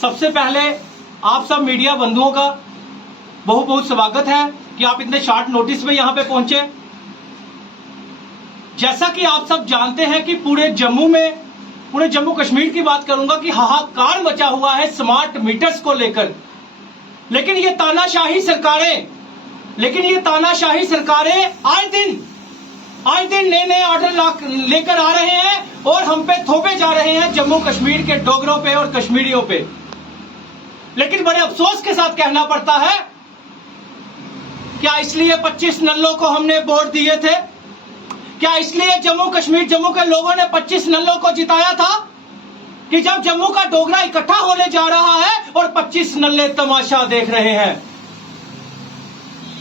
सबसे पहले आप सब मीडिया बंधुओं का बहुत बहुत स्वागत है कि आप इतने शॉर्ट नोटिस में यहां पे पहुंचे। जैसा कि आप सब जानते हैं कि पूरे जम्मू कश्मीर की बात करूंगा कि हाहाकार मचा हुआ है स्मार्ट मीटर्स को लेकर। लेकिन ये तानाशाही सरकारें आए दिन नए नए ऑर्डर लेकर आ रहे हैं और हम पे थोपे जा रहे हैं जम्मू कश्मीर के डोगरों पे और कश्मीरियों पे। लेकिन बड़े अफसोस के साथ कहना पड़ता है, क्या इसलिए 25 नल्लों को हमने वोट दिए थे? क्या इसलिए जम्मू के लोगों ने 25 नल्लों को जिताया था कि जब जम्मू का डोगरा इकट्ठा होने जा रहा है और 25 नल्ले तमाशा देख रहे हैं?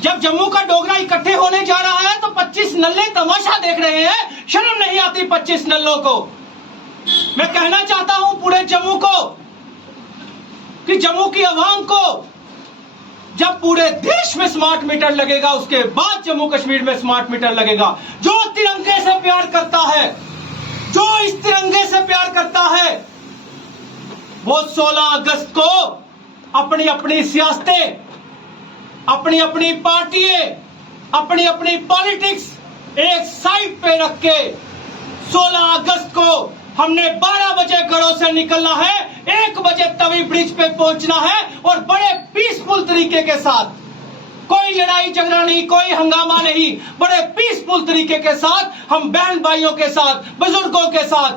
जब जम्मू का डोगरा इकट्ठे होने जा रहा है तो 25 नल्ले तमाशा देख रहे हैं। शर्म नहीं आती 25 नल्लों को? मैं कहना चाहता हूं पूरे जम्मू को कि जम्मू की आवाम को जब पूरे देश में स्मार्ट मीटर लगेगा उसके बाद जम्मू कश्मीर में स्मार्ट मीटर लगेगा। जो तिरंगे से प्यार करता है, जो इस तिरंगे से प्यार करता है, वो 16 अगस्त को अपनी अपनी सियासतें, अपनी अपनी पार्टियां, अपनी अपनी पॉलिटिक्स एक साइड पे रख के 16 अगस्त को हमने 12 बजे घरों से निकलना है, 1 बजे तवी ब्रिज पे पहुंचना है और बड़े पीसफुल तरीके के साथ, कोई लड़ाई झगड़ा नहीं, कोई हंगामा नहीं, बड़े पीसफुल तरीके के साथ हम बहन भाइयों के साथ, बुजुर्गों के साथ,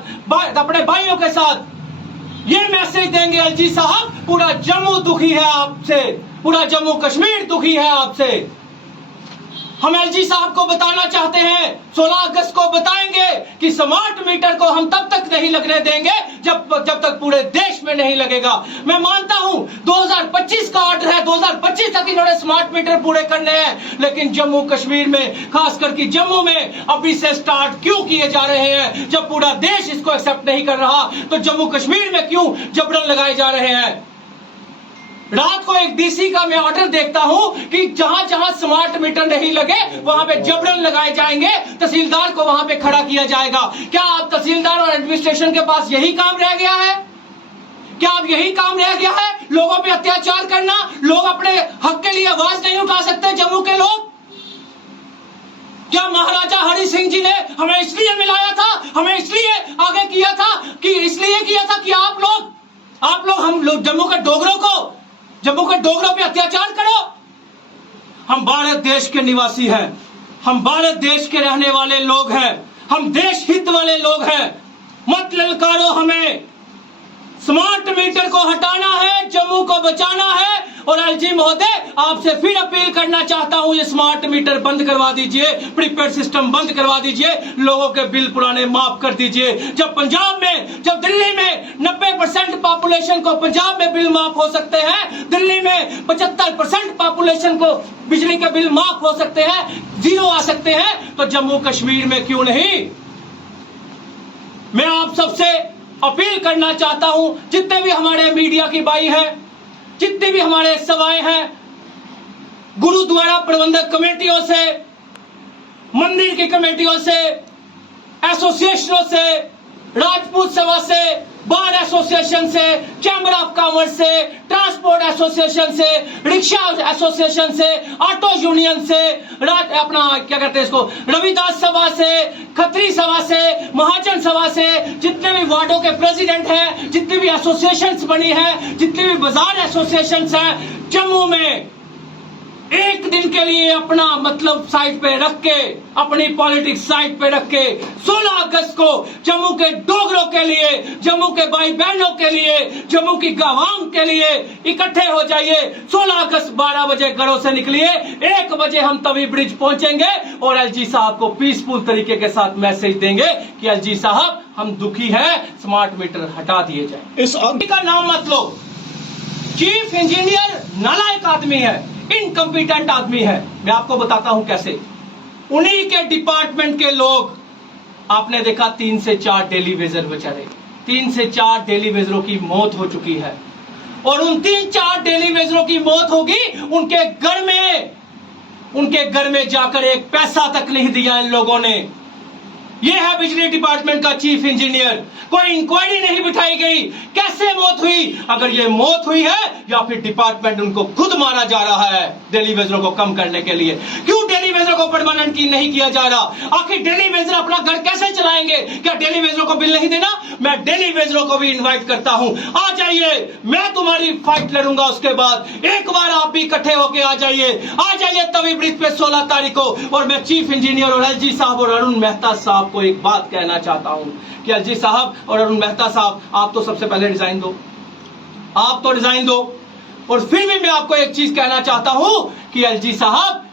अपने भाइयों के साथ ये मैसेज देंगे, एलजी साहब पूरा जम्मू दुखी है आपसे, पूरा जम्मू कश्मीर दुखी है आपसे। हम एलजी साहब को बताना चाहते हैं, 16 अगस्त को बताएंगे कि स्मार्ट मीटर को हम तब तक नहीं लगने देंगे जब तक पूरे देश में नहीं लगेगा। मैं मानता हूं 2025 का ऑर्डर है, 2025 तक इन्होंने स्मार्ट मीटर पूरे करने हैं, लेकिन जम्मू कश्मीर में, खासकर कि जम्मू में अभी से स्टार्ट क्यों किए जा रहे हैं? जब पूरा देश इसको एक्सेप्ट नहीं कर रहा तो जम्मू कश्मीर में क्यों जबरन लगाए जा रहे हैं? रात को एक डीसी का मैं ऑर्डर देखता हूं कि जहां जहां स्मार्ट मीटर नहीं लगे वहां पे जबरन लगाए जाएंगे, तहसीलदार को वहां पे खड़ा किया जाएगा। क्या आप तहसीलदार और एडमिनिस्ट्रेशन के पास यही काम रह गया है? क्या अब यही काम रह गया है लोगों पे अत्याचार करना? लोग अपने हक के लिए आवाज नहीं उठा सकते जम्मू के लोग? क्या महाराजा हरि सिंह जी ने हमें इसलिए मिलाया था, हमें इसलिए आगे किया था कि आप लोग हम लोग जम्मू के डोगरों पे अत्याचार करो? हम भारत देश के निवासी हैं, हम भारत देश के रहने वाले लोग हैं, हम देश हित वाले लोग हैं। मत ललकारो हमें, स्मार्ट मीटर को हटाना है, जम्मू को बचाना है। और एलजी महोदय आपसे फिर अपील करना चाहता हूं, ये स्मार्ट मीटर बंद करवा दीजिए, प्रीपेड सिस्टम बंद करवा दीजिए, लोगों के बिल पुराने माफ कर दीजिए। जब दिल्ली में 90% पॉपुलेशन को पंजाब में बिल माफ हो सकते हैं, दिल्ली में 75% पॉपुलेशन को बिजली के बिल माफ हो सकते हैं, 0 आ सकते हैं, तो जम्मू कश्मीर में क्यों नहीं? मैं आप सबसे अपील करना चाहता हूं, जितने भी हमारे मीडिया की भाई हैं, जितने भी हमारे सभाएं हैं, गुरुद्वारा प्रबंधक कमेटियों से, मंदिर की कमेटियों से, एसोसिएशनों से, राजपूत सभा से, बार एसोसिएशन से, चैम्बर ऑफ कॉमर्स से, ट्रांसपोर्ट एसोसिएशन से, रिक्शा एसोसिएशन से, ऑटो यूनियन से, रविदास सभा से, खत्री सभा से, महाजन सभा से, जितने भी वार्डों के प्रेसिडेंट हैं, जितनी भी एसोसिएशंस बनी हैं, जितनी भी बाजार एसोसिएशंस हैं, जम्मू में एक दिन के लिए अपना मतलब साइड पे रख के, अपनी पॉलिटिक्स साइड पे रख के 16 अगस्त को जम्मू के डोगरों के लिए, जम्मू के भाई बहनों के लिए, जम्मू की आवाम के लिए इकट्ठे हो जाइए। 16 अगस्त 12 बजे घरों से निकलिए, 1 बजे हम तवी ब्रिज पहुंचेंगे और एलजी साहब को पीसफुल तरीके के साथ मैसेज देंगे कि एलजी साहब हम दुखी हैं, स्मार्ट मीटर हटा दिए जाए। इस आदमी का नाम मत लो, चीफ इंजीनियर नालायक आदमी है, इनकम्पिटेंट आदमी है। मैं आपको बताता हूं कैसे। उन्हीं के डिपार्टमेंट के लोग, आपने देखा 3 से 4 डेली वेजर बेचारे, 3 से 4 डेली वेजरों की मौत हो चुकी है। और उन 3-4 डेली वेजरों की मौत होगी, उनके घर में जाकर एक पैसा तक नहीं दिया इन लोगों ने। ये है बिजली डिपार्टमेंट का चीफ इंजीनियर। कोई इंक्वायरी नहीं बिठाई गई, कैसे मौत हुई? अगर ये मौत हुई है या फिर डिपार्टमेंट उनको खुद मारा जा रहा है डेली वेजरों को कम करने के लिए। क्यों डेली वेजरों को परमानेंट की नहीं किया जा रहा? आखिर डेली वेजर अपना घर कैसे चलाएंगे? क्या डेली वेजरों को बिल नहीं देना? मैं डेली वेजरों को भी इन्वाइट करता हूं, आ जाइए, मैं तुम्हारी फाइट लड़ूंगा। उसके बाद एक बार आप भी इकट्ठे होके आ जाइए तवी ब्रिज पे 16 तारीख को। और मैं चीफ इंजीनियर और एलजी साहब और अरुण मेहता साहब को एक बात कहना चाहता हूं कि एलजी साहब और अरुण मेहता साहब, आप तो सबसे पहले रिजाइन दो, आप तो रिजाइन दो। और फिर भी मैं आपको एक चीज कहना चाहता हूं कि एलजी साहब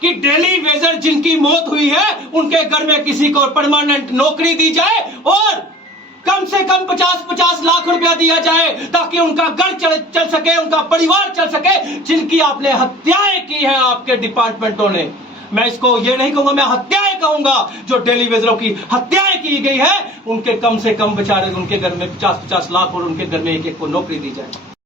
कि डेली वेजर जिनकी मौत हुई है उनके घर में किसी को परमानेंट नौकरी दी जाए और कम से कम 50-50 लाख रुपया दिया जाए ताकि उनका घर चल सके, उनका परिवार चल सके, जिनकी आपने हत्याएं की हैं आपके डिपार्टमेंटों ने। मैं इसको ये नहीं कहूंगा, मैं हत्याएं कहूंगा। जो डेली वेजरों की हत्याएं की गई है उनके कम से कम बेचारे उनके घर में 50-50 लाख और उनके घर में एक-एक को नौकरी दी जाए।